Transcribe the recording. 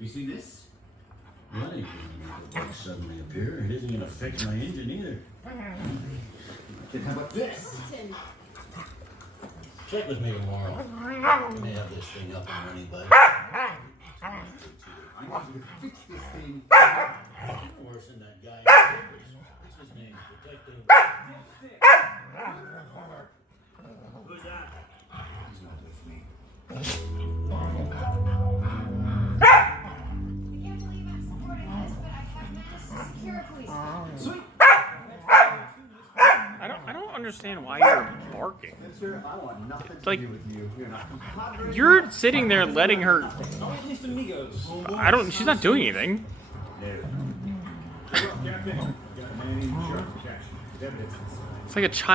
You see this? Well, it ain't gonna suddenly appear. It isn't gonna affect my engine either. Then how about this? Check with me tomorrow. I may have this thing up and running, bud. I want you to fix this thing. Worse than that guy. What's his name? Detective. Who's that? He's not with me. I can't believe I'm supporting this, but I have mass secure police. Sweet. I don't understand why you're barking. Mister, I want nothing to Like, do with you. You're not. You're sitting there letting her. She's not doing anything. Captain. Got a man named Sharp. It's It's like a child.